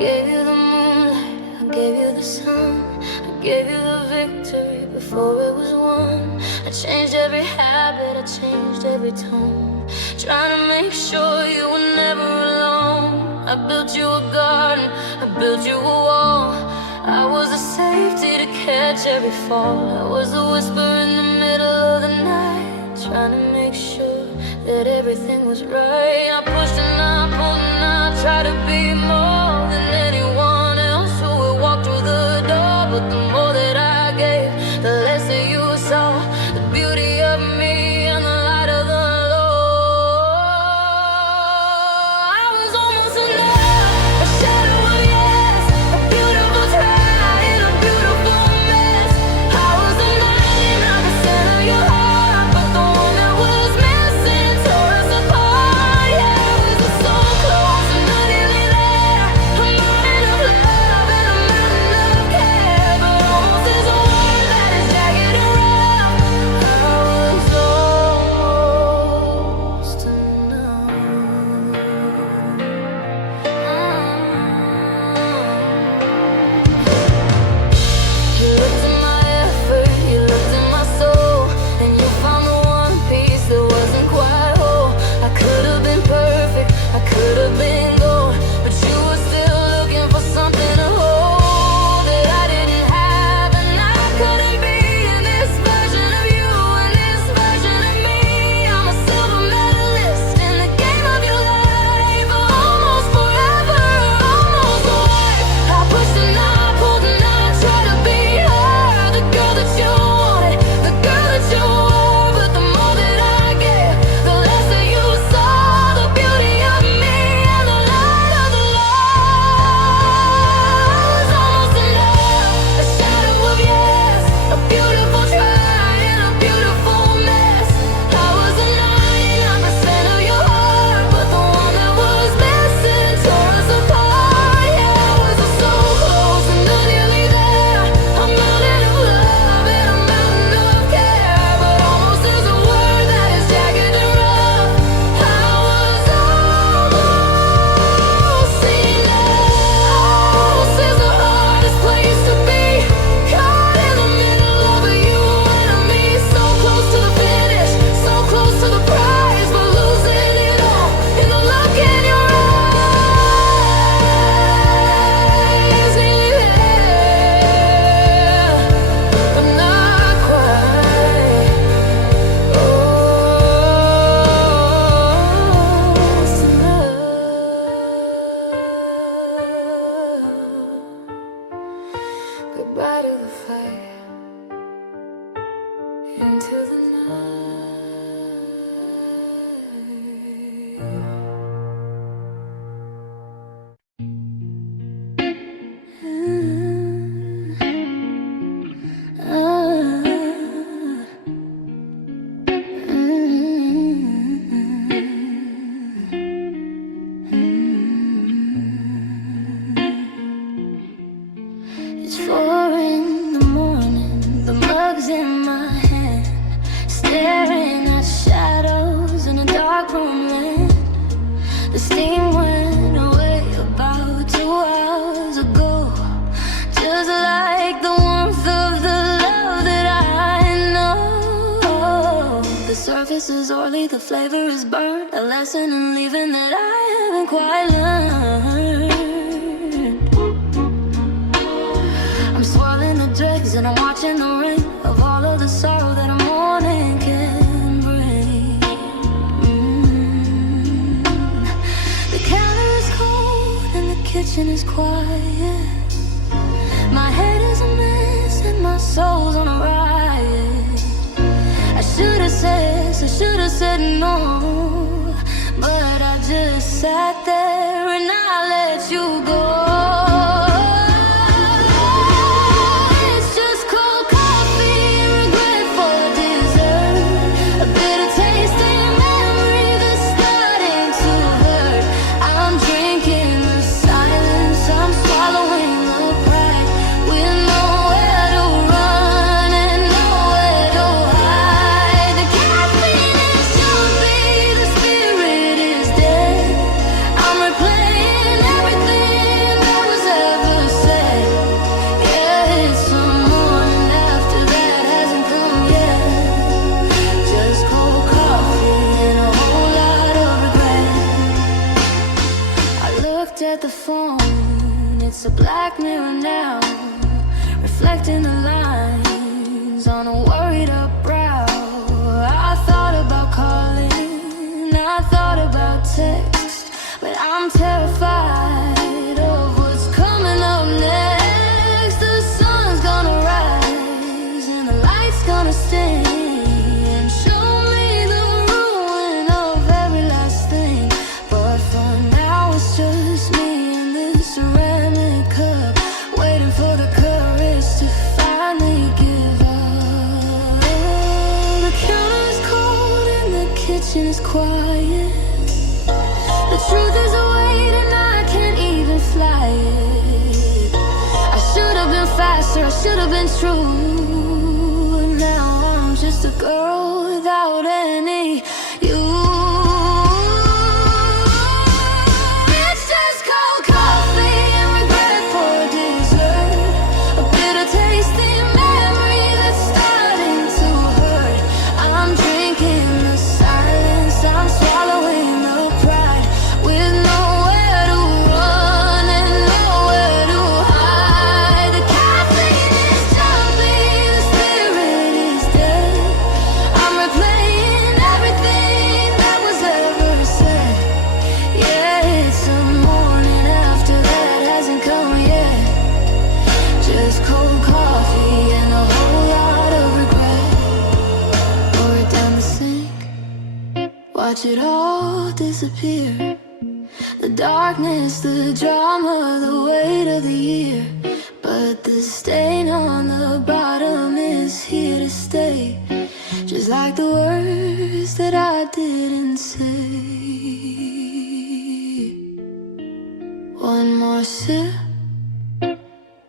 gave you the moonlight, I gave you the sun, I gave you the victory before it was won. I changed every habit, I changed every tone, trying to make sure you were never alone. I built you a garden, I built you a wall. I was the safety to catch every fall. I was the whisper in the middle of the night, trying to make sure that everything was right. I pushed and I pulled and I tried to be more than anyone else who would walk through the door. But the more that I gave, the less that you saw the beauty of me and the light of the Lord. I was almost enough, a shadow of yes, a beautiful try in a beautiful mess. I was the 99% of your heart, but the one that was missing tore us apart. Yeah, we were so close and not nearly there. A mountain of love and a mountain of care, but almost is a word that is jagged and rough. I was almost enough. You looked at my effort, you looked at my soul, and you found the one piece that wasn't quite whole. I could have been perfect, I could have been gold, but you were still looking for something to hold that I didn't have, and I couldn't be in this version of you, in this version of me. I'm a silver medalist in the game of your life, almost forever, almost a wife. I pushed and I pulled and I tried to be her, the girl that you wanted, the girl that you were. But the more that I gave, the less that you saw the beauty of me and the light of the Lord. I was almost enough, a shadow of yes, a beautiful try in a beautiful mess. I was the 99% of your heart, but the one that was missing tore us apart. Yeah, was so close and not nearly there. A mountain of love and a mountain of care, but almost is a word that is jagged and rough. I was almost enough. Almost is the hardest place to be, caught in the middle of you and me. So close to the finish, so close to the prize, but losing it all in the look in your eyes. Nearly there, but not quite. Almost enough. Goodbye to the fire, into the It's 4 in the morning, the mug's in my hand, staring at shadows in a dark room land. The steam went away about 2 hours ago, just like the warmth of the love that I know. The surface is oily, the flavor is burnt, a lesson in leaving that I haven't quite learned. I'm swirling the dregs and I'm watching the rain of all of the sorrow that a morning can bring. The counter is cold and the kitchen is quiet. My head is a mess and my soul's on a riot. I should have said no, but I just sat there and I let you go. It's just cold coffee and regret for dessert, a bitter taste and memory that's starting to hurt. I'm drinking the silence, I'm swallowing the pride, with nowhere to run and nowhere to hide. The caffeine is jumpy, the spirit is dead. I'm replaying everything phone. It's a black mirror now, reflecting the lines on a worried up brow. I thought about calling, I thought about text, but I'm terrified of what's coming up next. The sun's gonna rise and the light's gonna stay and show me the ruin of every last thing. But for now it's just me in this ceramic cup, waiting for the courage to finally give up. The counter's cold and the kitchen is quiet. The truth is away and I can't even fly it. I should have been faster, I should have been true. Now I'm just a girl without any you. It's just cold coffee and regret for dessert, a bitter tasting memory that's starting to hurt. I'm drinking the silence, I'm swallowing the pride, with nowhere to run and nowhere to hide. The caffeine is jumping, the spirit is dead. I'm replaying everything that was ever said. Yeah, it's a morning after that hasn't come yet. Just cold coffee and a whole lot of regret. Pour it down the sink, watch it all disappear. The darkness, the drama, the weight of the year. But the stain on the bottom is here to stay, just like the words that I didn't say. One more sip,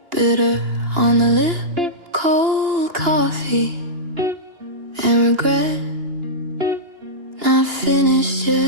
bitter on the lip, cold coffee and regret, not finished yet.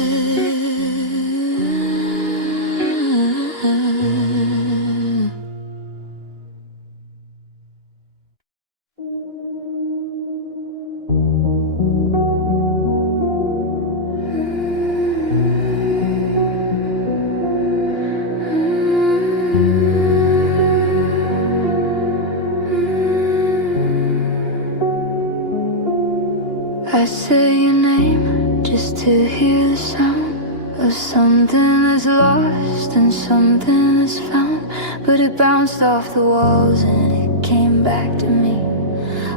I say your name just to hear the sound of something that's lost and something that's found. But it bounced off the walls and it came back to me,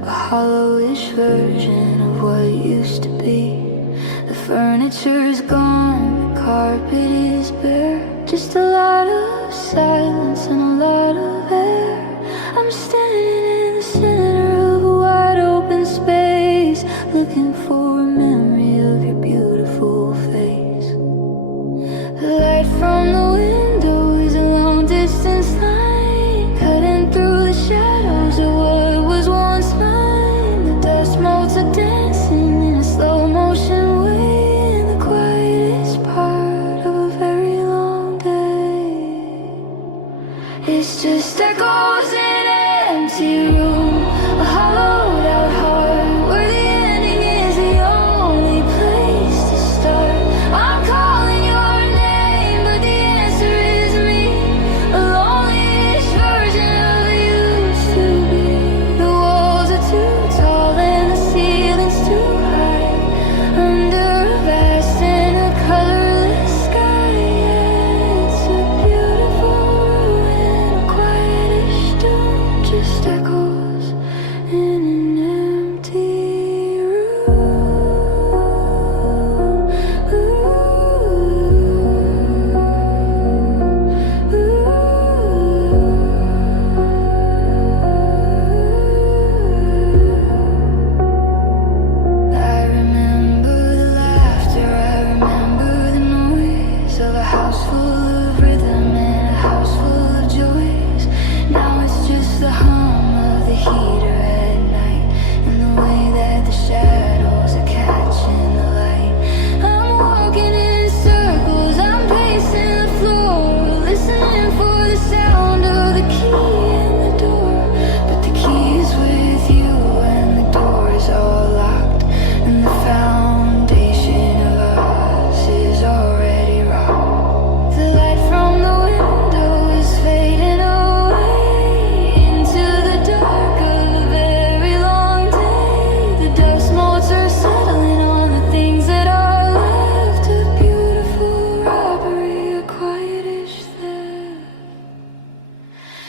a hollowish version of what used to be. The furniture is gone, the carpet is bare, just a lot of silence and a lot of air. I'm standing in the center of a wide open space, looking for a memory of your beautiful face. The light from the window is a long distance line, cutting through the shadows of what was once mine. The dust motes are dancing in a slow motion way, in the quietest part of a very long day. It's just echoes in an empty room, a hollowed out heart where the ending is the only place to start. I'm calling your name, but the answer is me, a lonely-ish version of used to be. The walls are too tall and the ceiling's too high, under a vast and a colorless sky. Yeah, it's a beautiful ruin, a quietish doom, just echoes in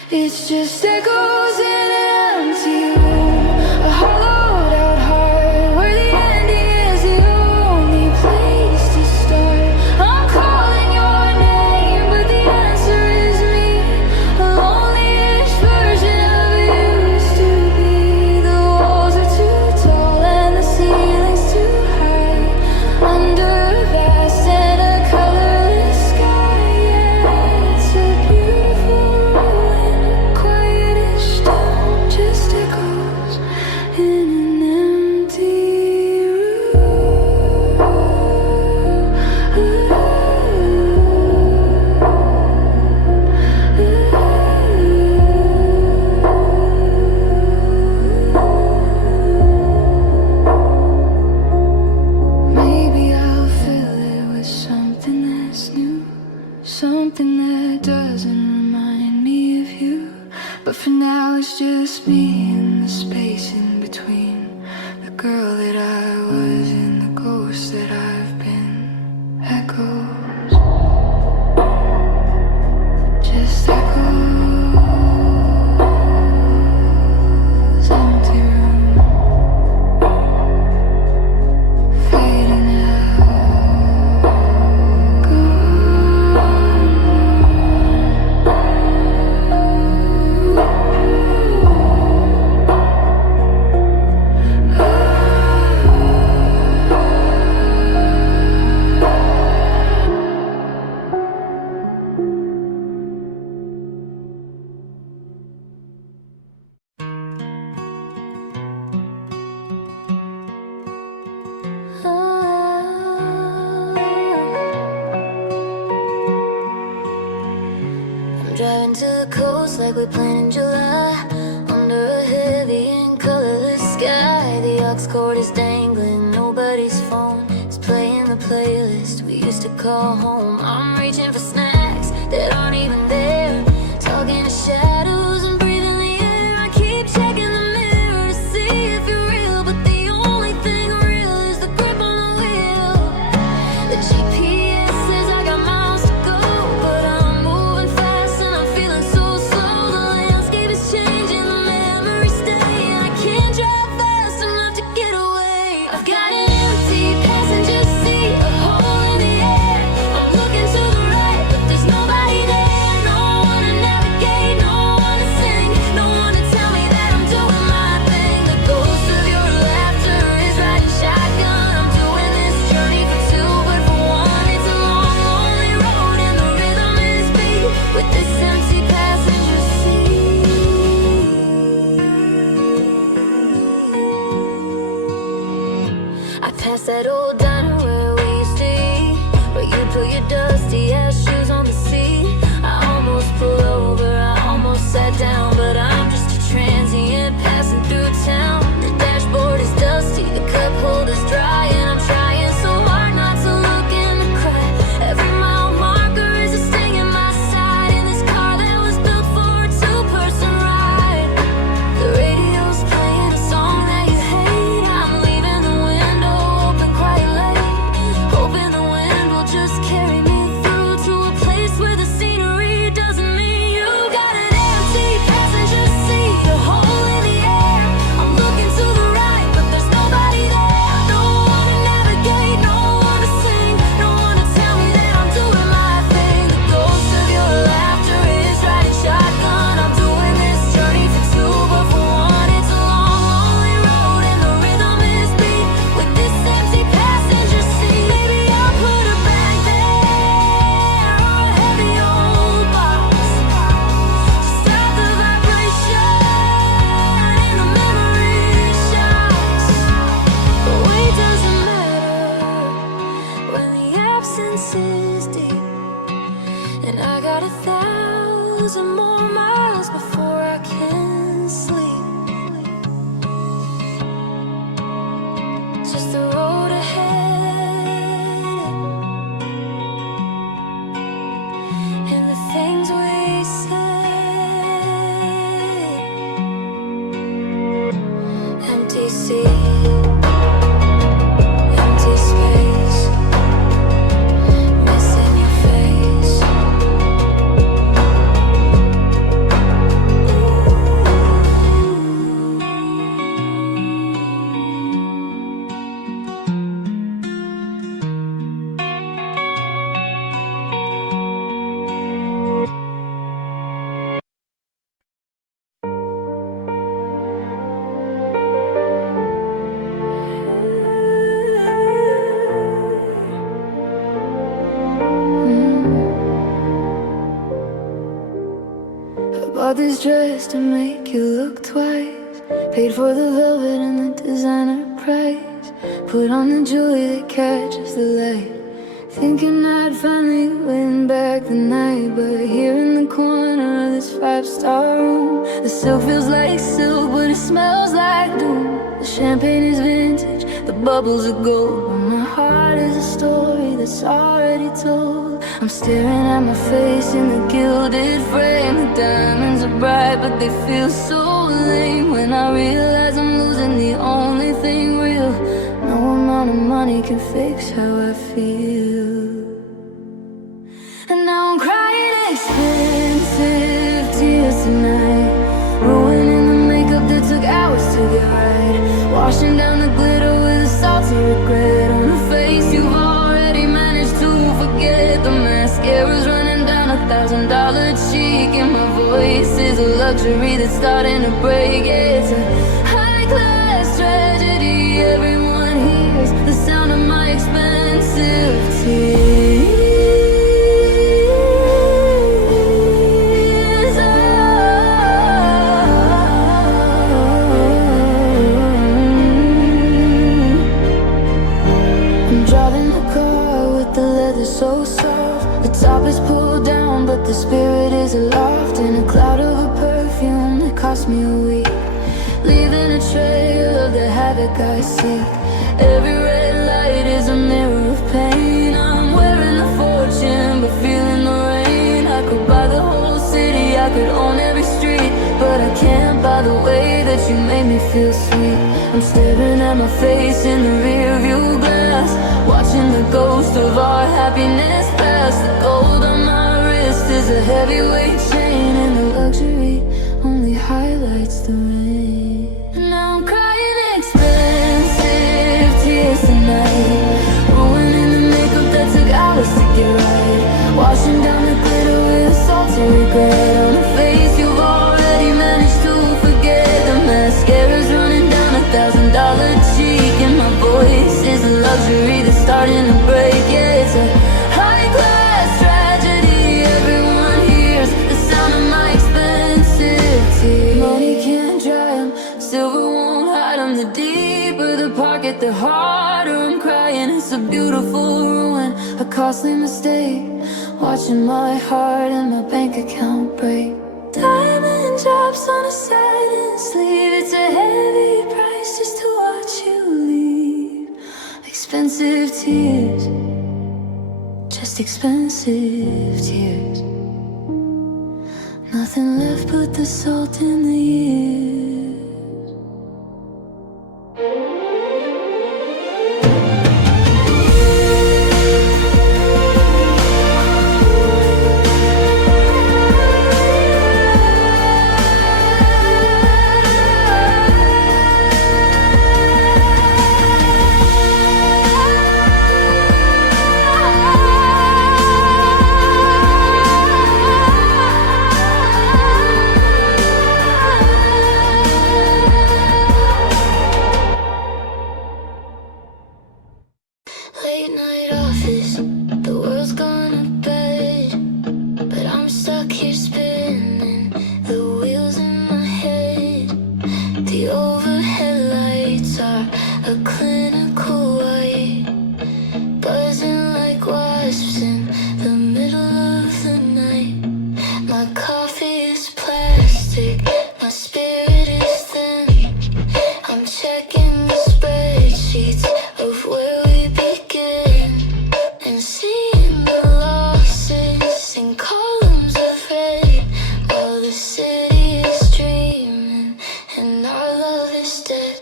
It's just echoes in an empty room, a hollowed out heart where the ending is the only place to start. I'm calling your name, but the answer is me, a lonely-ish version of it used to be. The walls are too tall and the ceiling's too high, under a vast and a colorless sky. Yeah, it's a beautiful ruin, quietish town, just echoes in an empty room. Maybe I'll fill it with something that's new, something that doesn't remind me of you. But for now it's just me in the space in between, the girl that I was and the ghost that I've been. Echoes, just echoes, empty room, fading out, I'm driving to the coast like we planned in July, under a heavy and colorless sky. The aux cord is dangling, nobody's phone is playing the playlist we used to call home. I'm reaching for snacks that aren't even there, talking to shadows and breathing the air. I keep checking the mirror to see if you're real, but the only thing real is the grip on the wheel. The GPS says I got miles to go, but I'm moving fast and I'm feeling so slow. The landscape is changing, the memories stay, and I can't drive fast enough to get away. I've got an empty passenger seat, a hole in the air. I'm looking to the right, but there's nobody there. No one to navigate, no one to sing, no one to tell me that I'm doing my thing. The ghost of your laughter is riding shotgun. I'm doing this journey for two, but for one it's a long, lonely road, and the rhythm is beat with this empty passenger seat. I passed that old diner where we used to eat, where you put your dusty ass shoes on the seat. I almost pulled over, I almost sat down, but I'm just a transient passing through town. The dashboard is dusty, the cup holder's dry, and I'm trying so hard not to look and to cry. Every mile marker is a sting in my side, in this car that was built for a two-person ride. The radio's playing a song that you hate. I'm leaving the window open quite late, hoping the wind will just carry me through to a place where the scenery doesn't mean you. Got an empty passenger seat, a hole in the air. I'm looking to the right, but there's nobody there. No one to navigate, no one to sing, no one to tell me that I'm doing my thing. The ghost of your laughter is riding shotgun. I'm doing this journey for two, but for one it's a long, lonely road, and the rhythm is beat with this empty passenger seat. Maybe I'll put her back there, or a heavy old box to stop the vibration in the memory shocks. But weight doesn't matter when the absence is deep, and I got 1,000 more miles before I can sleep. Just the road ahead, and the things we said. Empty seat, empty space, missing your face. Bought this dress to make you look twice. Paid for the velvet and the designer price. Put on the jewelry that catches the light. Thinking I'd finally win back the night. But here in the corner of this 5-star room, the silk feels like silk, but it smells like doom. The champagne is vintage, the bubbles are gold, but my heart is a story that's already told. I'm staring at my face in the gilded frame. The diamonds are bright, but they feel so lame. When I realize I'm losing the only thing real, no amount of money can fix how I feel. And now I'm crying expensive tears tonight, ruining the makeup that took hours to get right. Washing down the glitter with a salty regret on a face you've already managed to forget. The mascara's running down $1,000 cheek, and my voice is a luxury that's starting to break. It's a high-class tragedy. Everyone hears the sound of my expensive tears. So soft, the top is pulled down, but the spirit is aloft in a cloud of a perfume that cost me a week, leaving a trail of the havoc I see. Every red light is a mirror of pain. I'm wearing a fortune, but feeling the rain. I could buy the whole city, I could own every street, but I can't buy the way that you made me feel sweet. I'm staring at my face in the rearview glass, watching the ghost of our happiness pass. The gold on my wrist is a heavyweight chain, and the luxury only highlights the rain. And now I'm crying expensive tears tonight, ruining the makeup that took hours to get right. Washing down the glitter with a salty regret on a face you've already managed to forget. The mascara's running down $1,000 cheek, and my voice is a luxury that's starting to break. Yeah, it's a high-class tragedy. Everyone hears the sound of my expensive tears. Money can't dry 'em, silver won't hide 'em. The deeper the pocket, the harder I'm crying. It's a beautiful ruin, a costly mistake, watching my heart and my bank account break. Diamond drops on a satin sleeve. It's a heavy price just to watch you leave. Expensive tears, just expensive tears. Nothing left but the salt in the years. Late night office, the world's gone to bed, but I'm stuck here spinning the wheels in my head. The overhead lights are a clinical white, buzzing like wasps in the middle of the night. My coffee is plastic, my spirit is thin. I'm checking the spreadsheets of where we begin, and seeing the losses in columns of red, while the city is dreaming and our love is dead.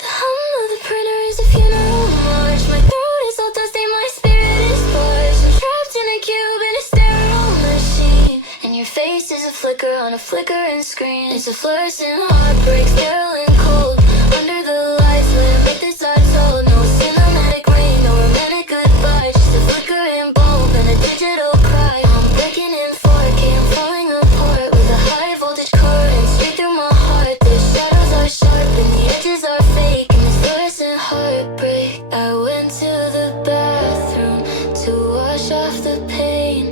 The hum of the printer is a funeral march. My throat is all dusty, my spirit is parched. I'm trapped in a cube in a stereo machine, and your face is a flicker on a flickering screen. It's a fluorescent heartbreak, sterile and cold. Under the lights, lit with this eyes told. No cinematic ring, no romantic goodbye, just a flickering bulb and a digital cry. I'm breaking in 4K, I'm falling apart with a high voltage current straight through my heart. The shadows are sharp and the edges are fake, and this fluorescent heartbreak. I went to the bathroom to wash off the pain,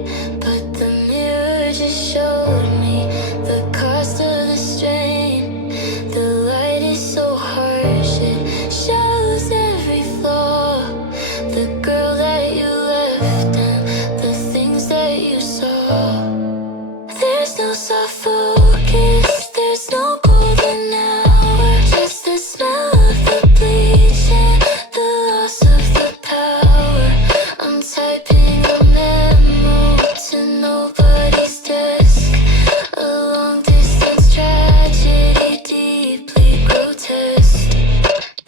but the mirror just showed me no golden hour, just the smell of the bleach and the loss of the power. I'm typing a memo to nobody's desk, a long distance tragedy, deeply grotesque.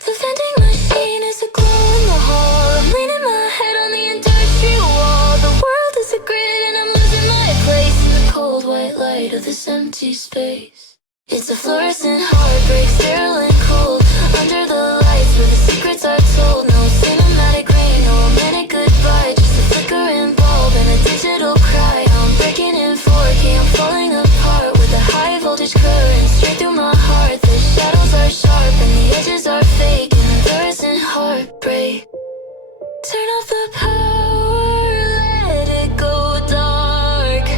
The vending machine is a glow in the hall. I'm leaning my head on the industrial wall. The world is a grid and I'm losing my place in the cold white light of this empty space. It's a fluorescent heartbreak, sterile and cold, under the lights where the secrets are told. No cinematic rain, no romantic goodbye, just a flickering bulb and a digital cry. I'm breaking in 4K, I'm falling apart with a high voltage current straight through my heart. The shadows are sharp and the edges are fake in a fluorescent heartbreak. Turn off the power, let it go dark.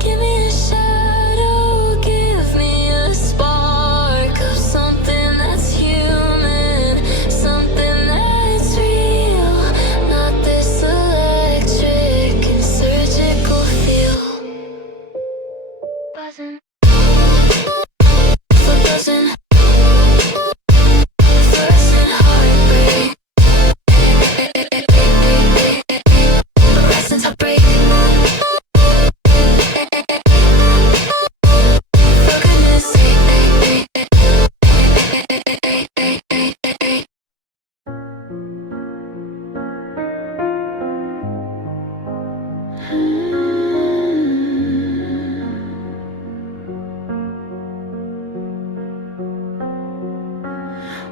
Give me a shadow, give me a spark of something that's human, something that's real, not this electric and surgical feel. Buzzing, buzzing, fluorescent heartbreak. Fluorescent heartbreak. For goodness sake.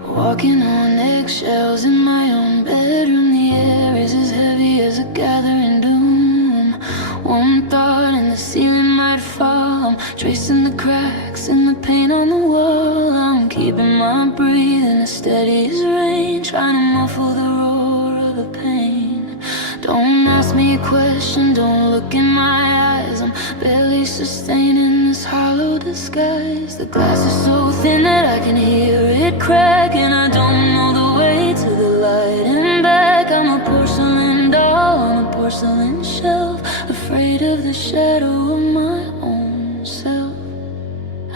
Walking on eggshells in my own bedroom. The air is as heavy as a gathering doom. One thought and the ceiling might fall. I'm tracing the cracks in the paint on the wall. I'm keeping my breathing as steady as rain, trying to muffle the roar of the pain. Don't ask me a question, don't look in my eyes. I'm barely sustaining this hollow disguise. The glass is so thin that I can hear it crack, and I don't know the way to the light and back. I'm a porcelain doll on a porcelain shelf, afraid of the shadow of my own self.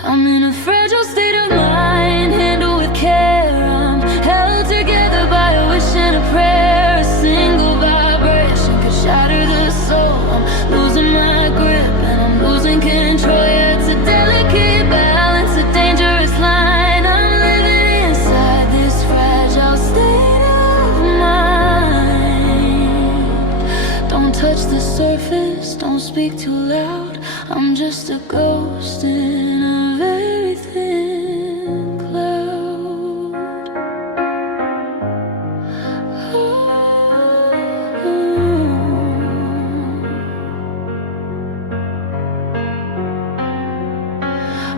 I'm in a fragile state of mind, handled with care. I'm held together by a wish and a prayer. A single vibration could shatter the soul. I'm losing my grip and I'm losing control. Yeah, it's a delicate balance, a dangerous line. I'm living inside this fragile state of mind. Don't touch the surface, don't speak too loud. I'm just a ghost in a very thin cloud.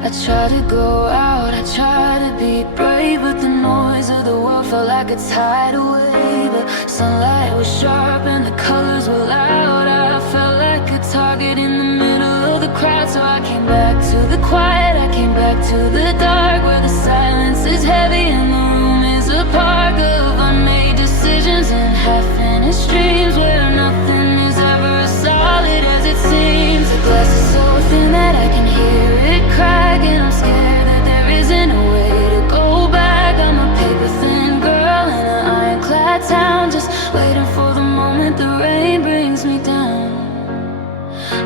I try to go out, I try to be brave, but the noise of the world felt like a tidal wave. The sunlight was sharp and the colors were loud. I felt like a target in the middle of the crowd. So I came back to the quiet, I came back to the dark, where the silence is heavy and the room is a park of unmade decisions and half-finished dreams, where nothing is ever as solid as it seems. The glass is so thin that I can hear it crack, and I'm scared that there isn't a way to go back. I'm a paper-thin girl in an ironclad town, just waiting for the moment the rain brings me down.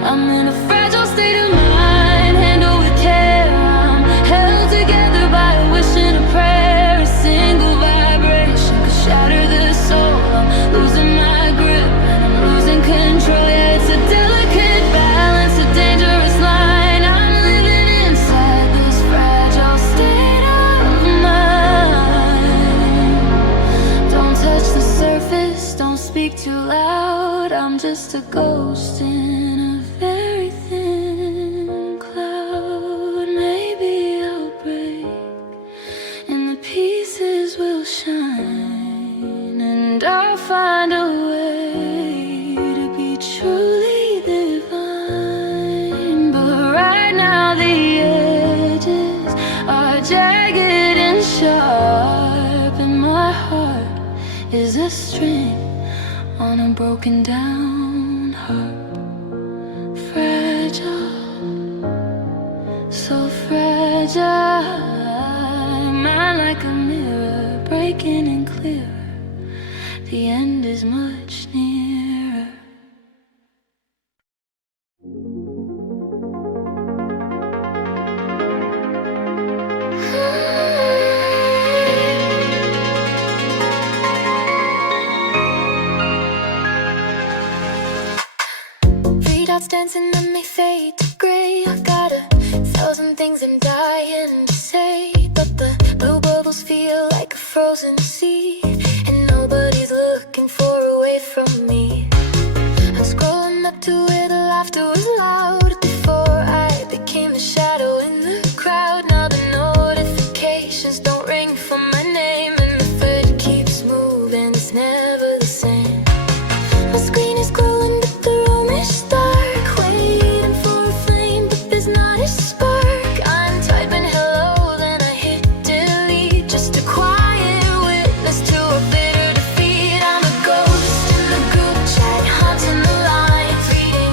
I'm in a fragile state of mind, handled with care. I'm held together by a wish and a prayer. A single vibration could shatter the soul. I'm losing my grip and I'm losing control. Yeah, it's a delicate balance, a dangerous line. I'm living inside this fragile state of mind. Don't touch the surface, don't speak too loud. I'm just a ghost in a very thin cloud. Maybe I'll break and the pieces will shine, and I'll find a way to be truly divine. But right now the edges are jagged and sharp, and my heart is a string on a broken down harp. Fragile, so fragile. fragile, mind like a mirror, breaking and clear. The end is much nearer. Dots dancing, then they fade to gray. I've got 1,000 things I'm dying to say, but the blue bubbles feel like a frozen sea, and nobody's looking for a way from me. I'm scrolling up to where the laughter was loud. Before I became the shadow in the crowd, now the notifications don't ring for my name, and the thread keeps moving, it's never the same. My screen is glowing, but the room is dark, waiting for a flame, but there's not a spark. I'm typing hello, then I hit delete, just a quiet witness to a bitter defeat. I'm a ghost in the group chat, haunting the lines, reading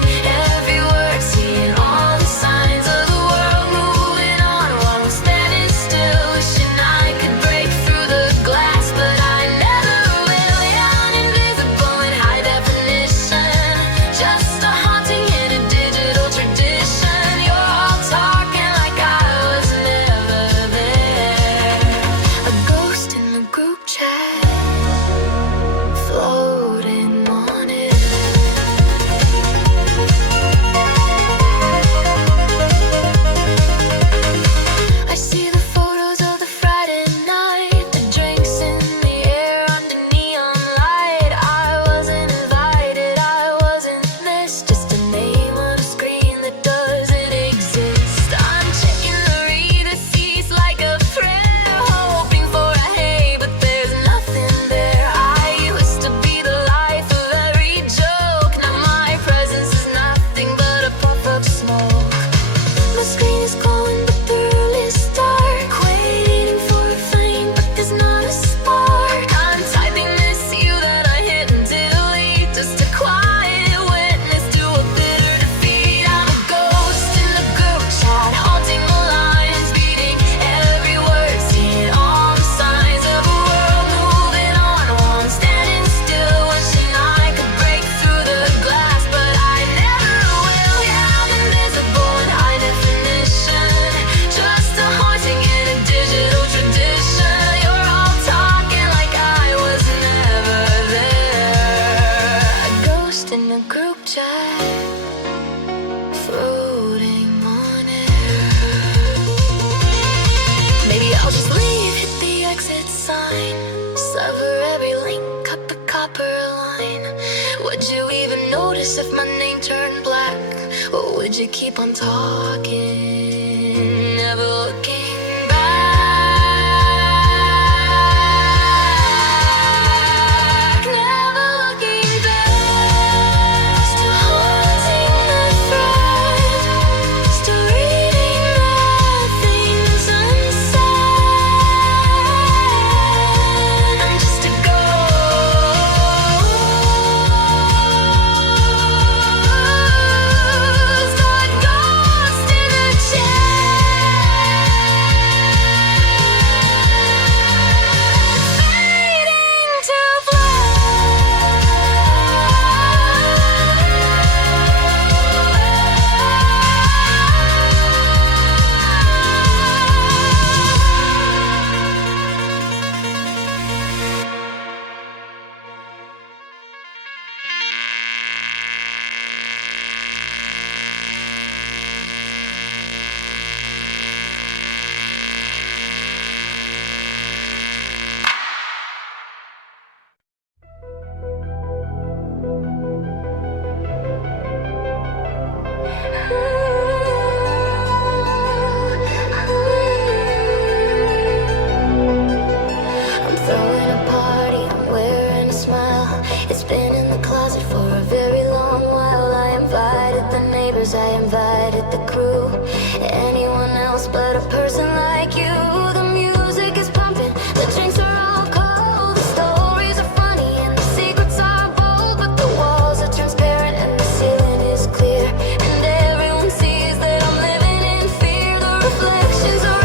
every word, seeing all the signs of the world moving on while I'm standing still, wishing I could break through the glass, but I never will. Yeah, I'm invisible in high definition, just a haunting in a digital tradition. You're all talking like I was never there. A ghost in the group chat, floating on it. I see the photos of the Friday night, the drinks in the air under neon light. I wasn't invited, I wasn't missed, just a name on a screen that doesn't exist. I'm checking the read receipts like a friend, hoping for a hey, but there's nothing there. I used to be the life of every joke, now my presence is nothing but a puff of smoke. My screen is glowing, but the room is dark, waiting for a flame, but there's not a spark. I'm typing this you that I hit and delete, just a quiet witness to a bitter defeat. I'm a ghost in the group chat, haunting the lines, reading every word, seeing all the signs of a world moving on while I'm standing still, wishing I could break through the glass, but I never will. Yeah, I'm invisible in high definition, just a haunting in a digital tradition. You're all talking like I was never there. A ghost in a group chat, floating on air. Maybe I'll just leave, hit the exit sign, sever every link, cut the copper line. Would you even notice if my name turned black? Or would you keep on talking, never looking back? Never looking back. Still haunting the thread, still reading the things unsaid. I'm just a ghost, a ghost in a I invited the crew, anyone else but a person like you. The music is pumping, the drinks are all cold, the stories are funny and the secrets are bold, but the walls are transparent and the ceiling is clear, and everyone sees that I'm living in fear. The reflections are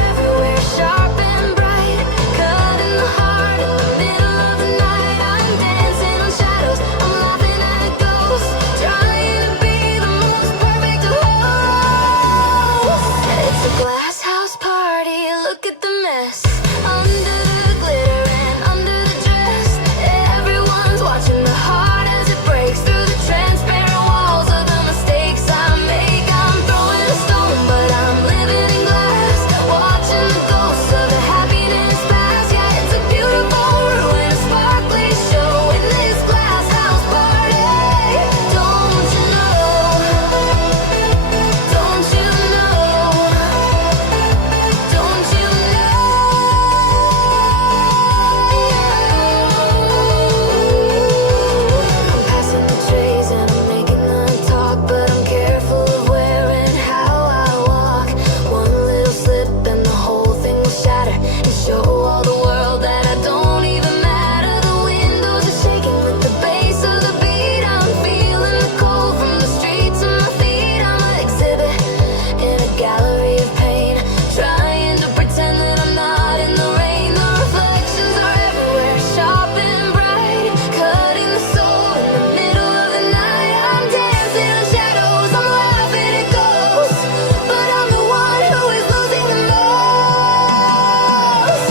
gallery of pain, trying to pretend that I'm not in the rain. The reflections are everywhere, sharp and bright, cutting the soul in the middle of the night. I'm dancing in shadows, I'm laughing at ghosts, but I'm the one who is losing the most.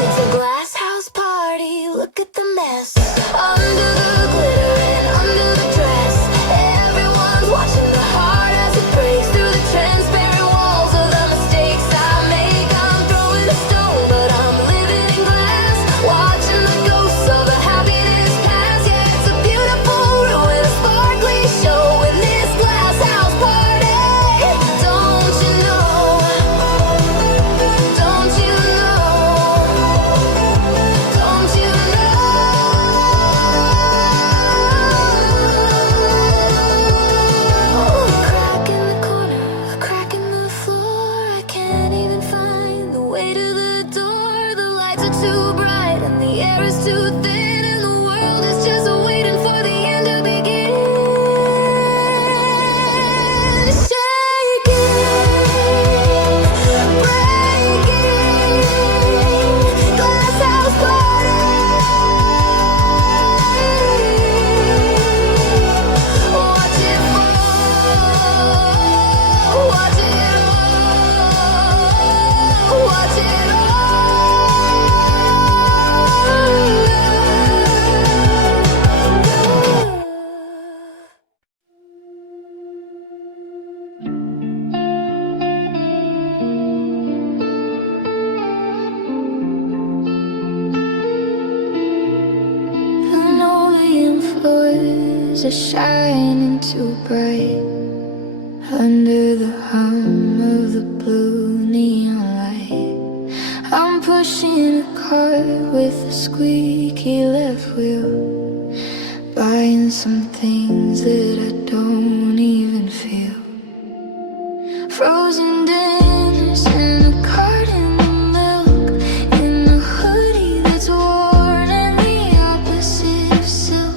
It's a glass house party, look at the mess. Under the glitter and under the dress, everyone's watching the heart as it breaks through the transparent walls of the mistakes I make. I'm throwing a stone, but I'm living in glass, watching the ghosts of a happiness pass. Yeah, it's a beautiful ruin, a sparkly show in this glass house party. Don't you know? Don't you know? Don't you know? Oh, a crack in the corner, a crack in the floor. I can't even find the way to the door. The lights are too bright and the air is too thin, and the world is just waiting for the end to begin. Shaking, breaking, glass house party. Watch it fall, watch it all, watch it all. Linoleum floors are shining too bright under the hum of the blue neon light. I'm pushing a cart with a squeaky left wheel, buying some things that I don't even feel. Frozen dinners in a carton of milk, in a hoodie that's worn and the opposite of silk.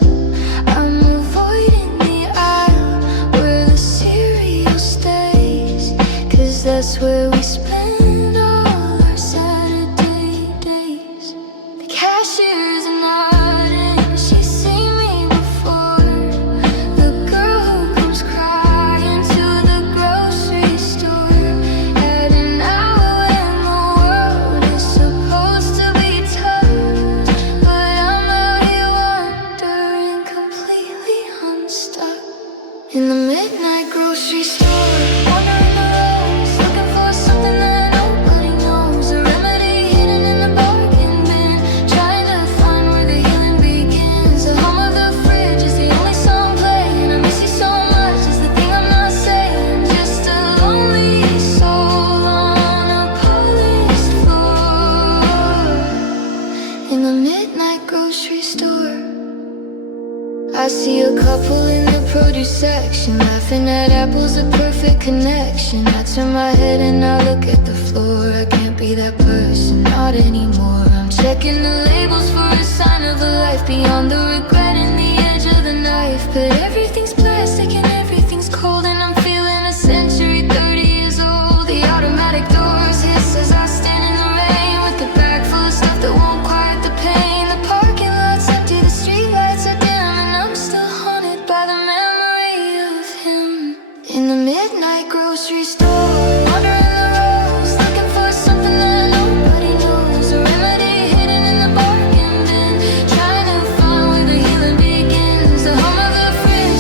I'm avoiding the aisle where the cereal stays, 'cause that's where we spend all our Saturday days. The cashier's nodding, she's seen me before. The girl who comes crying to the grocery store at an hour when the world is supposed to be tough. But I'm out here wandering, completely unstuck. In the midnight grocery store, wandering the rows, looking for something that nobody knows. A remedy hidden in the bargain bin, trying to find where the healing begins. The hum of the fridge is the only song playing. I miss you so much is the thing I'm not saying. Just a lonely soul on a polished floor. In the midnight grocery store, I see a couple in the produce section, laughing at apples, a perfect connection. I turn my head and I look at the floor. I can't be that person, not anymore. I'm checking the labels for a sign of a life beyond the regret and the edge of the knife. But everything's plastic and everything's cold, and I'm feeling a century, 30 years old. The automatic doors hiss as I stand in the rain with the bag full of stuff that won't quiet the pain. The parking lot's empty, the street lights are dim, and I'm still haunted by the memory of him. In the midnight grocery store, wandering the rows, looking for something that nobody knows. A remedy hidden in the bargain bin, trying to find where the healing begins. The hum of the fridge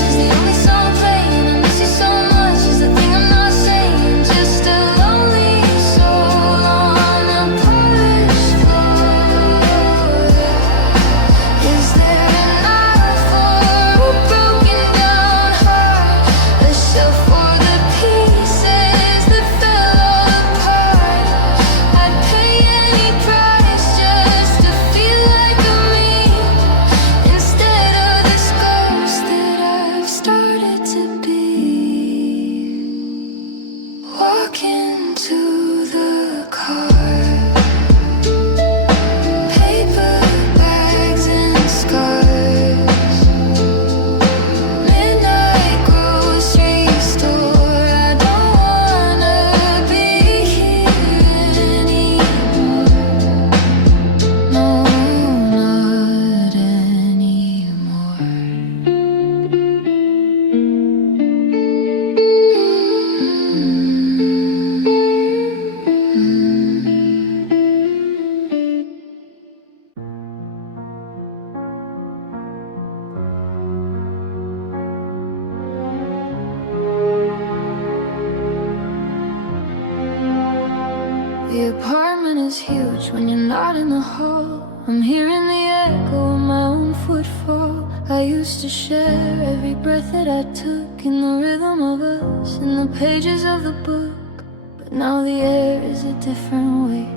The apartment is huge when you're not in the hall. I'm hearing the echo of my own footfall. I used to share every breath that I took in the rhythm of us, in the pages of the book. But now the air is a different way,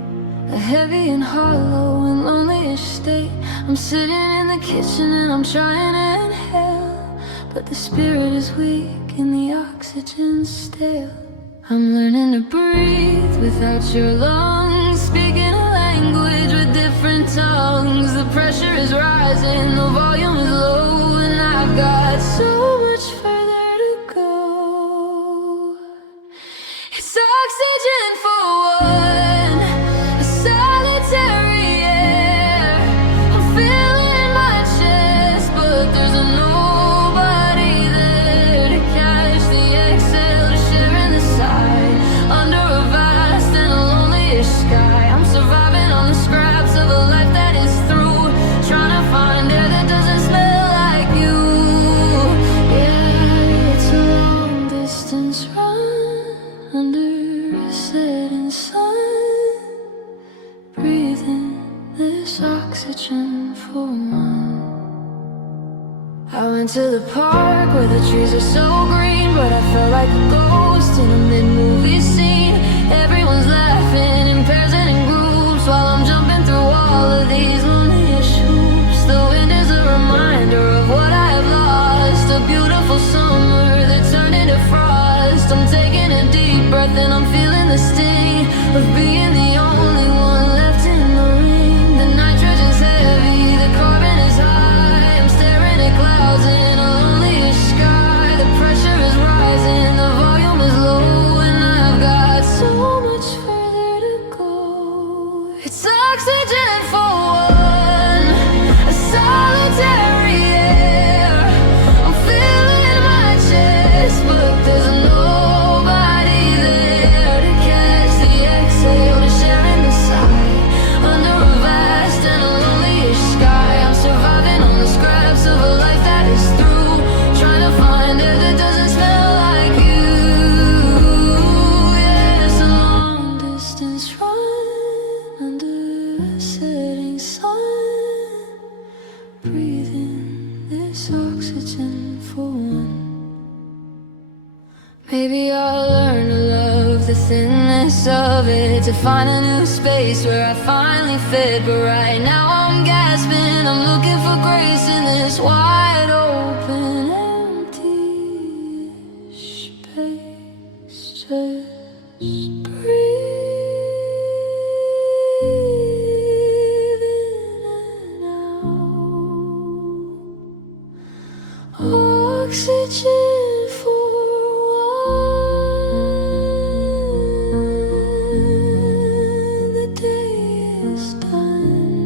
a heavy and hollow and lonely-ish state. I'm sitting in the kitchen and I'm trying to inhale, but the spirit is weak and the oxygen's stale. I'm learning to breathe without your lungs, speaking a language with different tongues. The pressure is rising, the volume is low, and I've got so much further to go. It's oxygen for one, a solitary air. I'm feeling my chest, but there's nobody there to catch the exhale, to share in the sigh under a vast and lonely-ish sky. I'm surviving on the scraps of a life that is through, trying to find air that doesn't smell like you. Yeah, it's a long distance run under a setting sun, breathing this oxygen for one. I went to the park where the trees are so green, but I felt like a ghost in a mid-movie scene. Everyone's laughing in pairs and in groups while I'm jumping through all of these lonely-ish hoops. The wind is a reminder of what I have lost, a beautiful summer that turned into frost. I'm taking a deep breath and I'm feeling the sting of being the only one left in the ring. The nitrogen's heavy, the carbon is high. I'm staring at clouds in a lonely-ish sky. The pressure is rising, the volume is low, and I've got so much further to go. It's oxygen for one, a solitary air. I'm feeling my chest, but there's nobody there to catch the exhale, to share in the sigh under a vast and lonely-ish sky. I'm surviving on the scraps of a life that is through, trying to find air that doesn't smell like you. Yeah, it's a long distance run under a setting sun, breathing this oxygen for one. Maybe I'll learn to love the thinness of it, to find a new space where I finally fit. But right now I'm gasping, I'm looking for grace in this wide open empty space. Just breathe in and out. Oxygen for one. The day is done.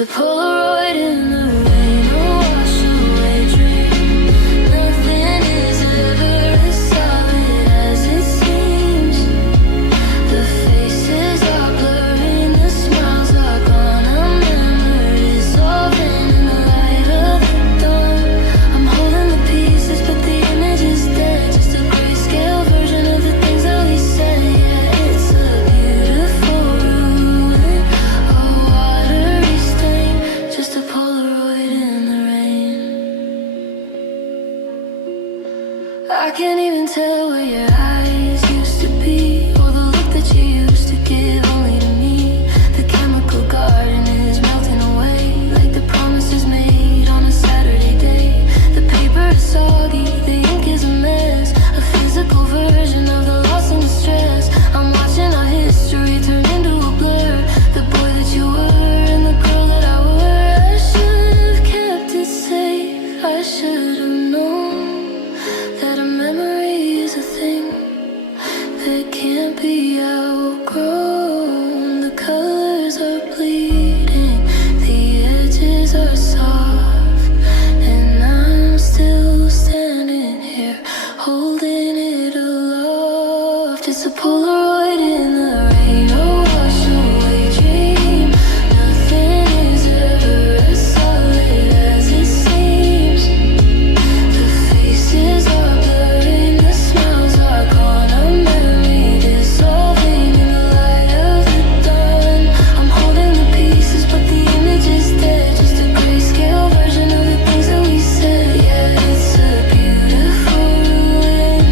Just a Polaroid in the rain, a wash away dream. Nothing is ever as solid as it seems. The faces are blurring, the smiles are gone. A memory dissolving in the light of the dawn. I'm holding the pieces, but the image is dead. Just a grayscale version of the things that we said. Yeah, it's a beautiful ruin, a watery stain. Just a Polaroid in the rain. I can't even tell where your eyes used to be, or the look that you used to give only to me. The chemical garden is melting away, like the promises made on a Saturday day. The paper is soggy, the ink is a mess, a physical version of the loss and the stress. I'm watching our history turn into a blur. The boy that you were and the girl that I were. I should have kept it safe. I should have known that a memory is a thing that can't be outgrown. The colors are bleeding, the edges are soft, and I'm still standing here holding it aloft. It's a Polaroid in the rain, a wash away dream. Nothing is ever as solid as it seems. The faces are blurring, the smiles are gone. A memory dissolving in the light of the dawn. I'm holding the pieces, but the image is dead. Just a grayscale version of the things that we said. Yeah, it's a beautiful ruin,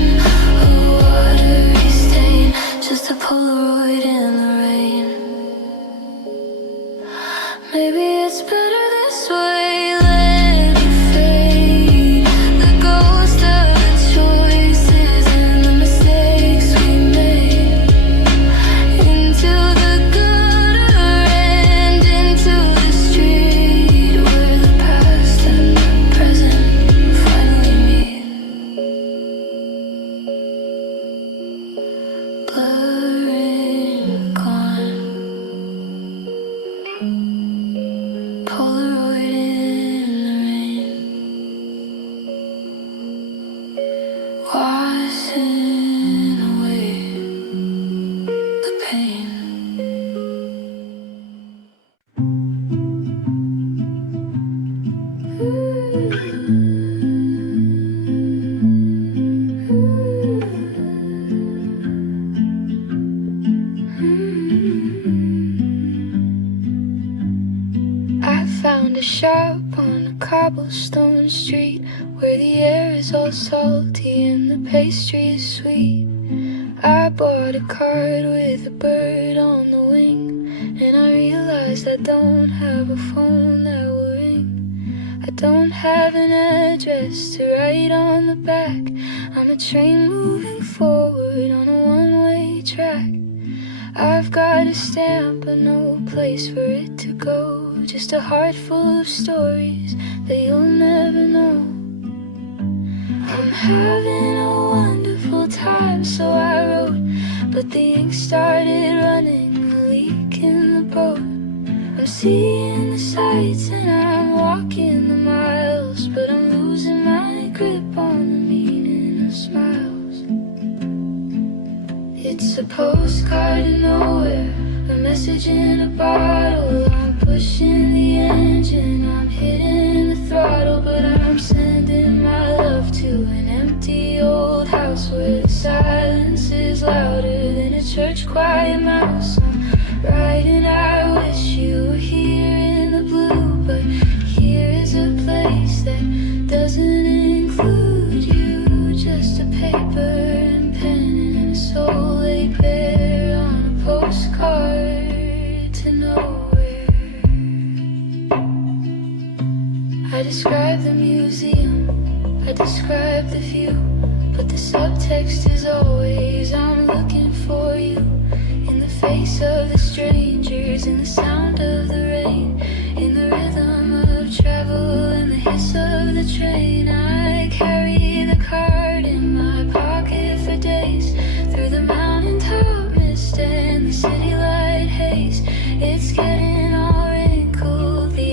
a watery stain. Just a Polaroid in the rain. Maybe it's better this way. Let it fade. The ghost of the choices and the mistakes we made. Into the gutter and into the street, where the past and the present finally meet. Blurring, gone. Polaroid in the rain, washing away the pain. I found a shop on a cobblestone street where the air is all salty and the pastry is sweet. I bought a card with a bird on the wing, and I realized I don't have a phone that will ring. I don't have an address to write on the back. I'm a train moving forward on a one-way track. I've got a stamp but no place for it to go. Just a heart full of stories that you'll never know. I'm having a wonderful time, so I wrote, but the ink started running, a leak in the boat. I'm seeing the sights and I'm walking the miles, but I'm losing my grip on the meaning of smiles. It's a postcard to nowhere, a message in a bottle. I'm pushing the engine, I'm hitting the throttle, but I'm sending my love to an empty old house where the silence is louder than a church choir mouse. I'm writing, I wish you were here in the blue, but here is a place that doesn't include you. Just a paper and pen and a soul laid bare on a postcard to nowhere. I describe the museum, I describe the view, but the subtext is always I'm looking for you. In the face of the strangers, in the sound of the rain, in the rhythm of travel and the hiss of the train. I carry the card in my pocket for days, through the mountaintop mist and the city light haze. It's getting all wrinkled, the